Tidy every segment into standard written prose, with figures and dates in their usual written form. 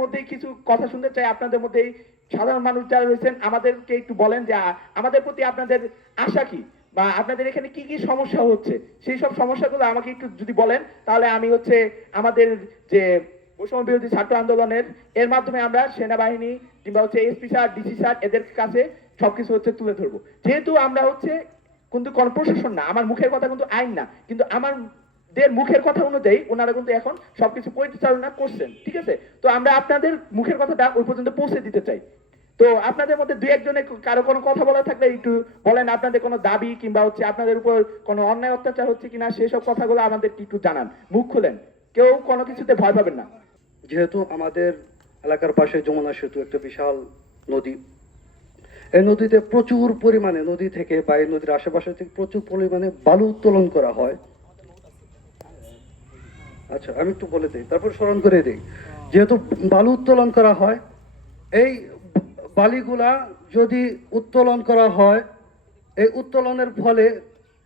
মধ্যেই কিছু কথা শুনতে চাই। আপনাদের মধ্যেই সাধারণ মানুষ যারা রয়েছেন আমাদেরকে একটু বলেন যে আমাদের প্রতি আপনাদের আশা কি, বা আপনাদের এখানে কি কি সমস্যা হচ্ছে, সেই সব সমস্যাগুলো আমাকে একটু যদি বলেন, তাহলে আমি হচ্ছে আমাদের যে বৈষম্য বিরোধী ছাত্র আন্দোলনের এর মাধ্যমে আমরা সেনাবাহিনী কিংবা হচ্ছে এসপি স্যার, ডিসি স্যার এদের কাছে সবকিছু হচ্ছে তুলে ধরবো। যেহেতু আমরা হচ্ছে কিন্তু কোন প্রশাসন না, আমার মুখের কথা কিন্তু আইন না, কিন্তু আমাদের মুখের কথা অনুযায়ী ওনারা কিন্তু এখন সবকিছু পরিচালনা করছেন, ঠিক আছে? তো আমরা আপনাদের মুখের কথাটা ওই পর্যন্ত পৌঁছে দিতে চাই। তো আপনাদের মধ্যে দুই একজনে কারো কোনো কথা বলা থাকলে একটু বলেন, আপনাদের কোনো দাবি কিংবা হচ্ছে আপনাদের উপর কোনো অন্যায় অত্যাচার হচ্ছে কিনা সেসব কথাগুলো আমাদের একটু জানান, মুখ খুলেন, কেউ কোনো কিছুতে ভয় পাবেন না। যেহেতু আমাদের এলাকার পাশে যমুনা সেতু একটা বিশাল নদী, এই নদীতে প্রচুর পরিমাণে নদী থেকে বা এই নদীর আশেপাশে থেকে প্রচুর পরিমাণে বালু উত্তোলন করা হয়। আচ্ছা, আমি একটু বলে দিই, তারপর স্মরণ করে দিই। যেহেতু বালু উত্তোলন করা হয়, এই বালিগুলা যদি উত্তোলন করা হয়, এই উত্তোলনের ফলে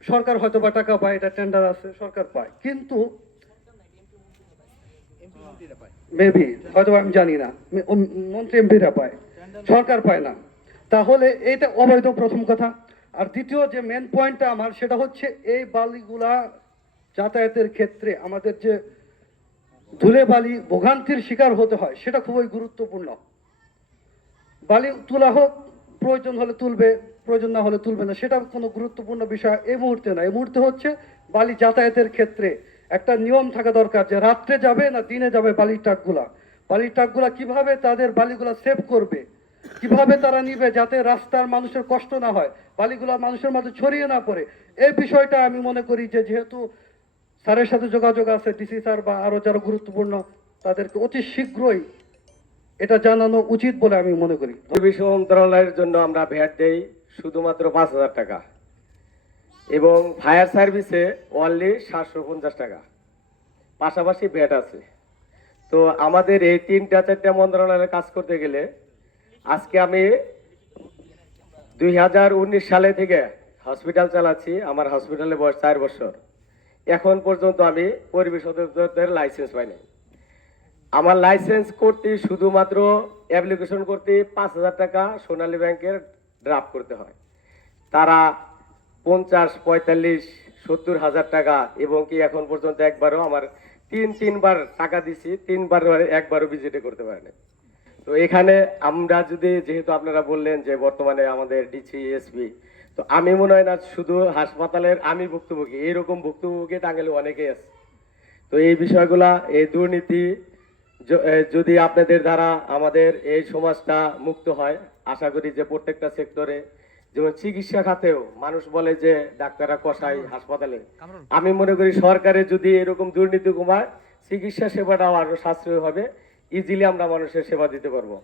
সরকার হয়তো বা টাকা পায়, এটা টেন্ডার আছে, সরকার পায়, কিন্তু মেবি হয়তো আমি জানি না, মন্ত্রী এমপিরা পায়, সরকার পায় না। তাহলে এটা অবৈধ, প্রথম কথা। আর দ্বিতীয় যে মেন পয়েন্টটা আমার, সেটা হচ্ছে এই বালিগুলা যাতায়াতের ক্ষেত্রে আমাদের যে ধুলে বালি ভোগান্তির শিকার হতে হয়, সেটা খুবই গুরুত্বপূর্ণ। বালি তোলা হোক, প্রয়োজন হলে তুলবে, প্রয়োজন না হলে তুলবে না, সেটা কোনো গুরুত্বপূর্ণ বিষয় এই মুহূর্তে না। এই মুহূর্তে হচ্ছে বালি যাতায়াতের ক্ষেত্রে একটা নিয়ম থাকা দরকার, যে রাত্রে যাবে না দিনে যাবে বালির ট্রাকগুলা কিভাবে তাদের বালিগুলা সেভ করবে, কিভাবে তারা নিবে, যাতে রাস্তার মানুষের কষ্ট না হয়, বালিগুলা মানুষের মাঝে ছড়িয়ে না পড়ে। এই বিষয়টা আমি মনে করি যে যেহেতু স্যারের সাথে যোগাযোগ আছে, ডিসি স্যার বা আরো যারা গুরুত্বপূর্ণ, তাদেরকে অতি শীঘ্রই এটা জানানো উচিত বলে আমি মনে করি। পরিবেশ মন্ত্রণালয়ের জন্য আমরা ভ্যাট দেই শুধুমাত্র 5,000 টাকা, এবং ফায়ার সার্ভিসে অনলি 750 টাকা, পাশাপাশি ভ্যাট আছে। তো আমাদের এই 3-4টা মন্ত্রণালয়ে কাজ করতে গেলে, আজকে আমি 2019 সালে থেকে হসপিটাল চালাচ্ছি, আমার হসপিটালে বয়স 4 বছর। এখন পর্যন্ত আমি পরিবেশ অধিদপ্তরের লাইসেন্স পাইনি। আমার লাইসেন্স করতে শুধুমাত্র অ্যাপ্লিকেশন করতে 5,000 টাকা সোনালী ব্যাংকের ড্রাফট করতে হয়। তারা 50, 45, 70 হাজার টাকা, এবং কি এখন পর্যন্ত একবারও আমার তিনবার টাকা দিছি, একবারও ভিজিটে করতে পারেনি। তো এখানে আমরা যদি, যেহেতু আপনারা বললেন যে বর্তমানে আমাদের ডিসি এসপি, তো আমি মনে হয় না শুধু হাসপাতালের আমি ভুক্তভোগী, এইরকম ভুক্তভোগী টাঙ্গাইলে অনেকেই আছে। তো এই বিষয়গুলা, এই দুর্নীতি যদি আপনাদের দ্বারা আমাদের এই সমাজটা মুক্ত হয়, আশা করি যে প্রত্যেকটা সেক্টরে, যেমন চিকিৎসা খাতেও মানুষ বলে যে ডাক্তাররা কষায় হাসপাতালে, আমি মনে করি সরকারের যদি এরকম দুর্নীতি কমায়, চিকিৎসা সেবাটাও আরো সাশ্রয় হবে, ইজিলি আমরা মানুষের সেবা দিতে পারবো।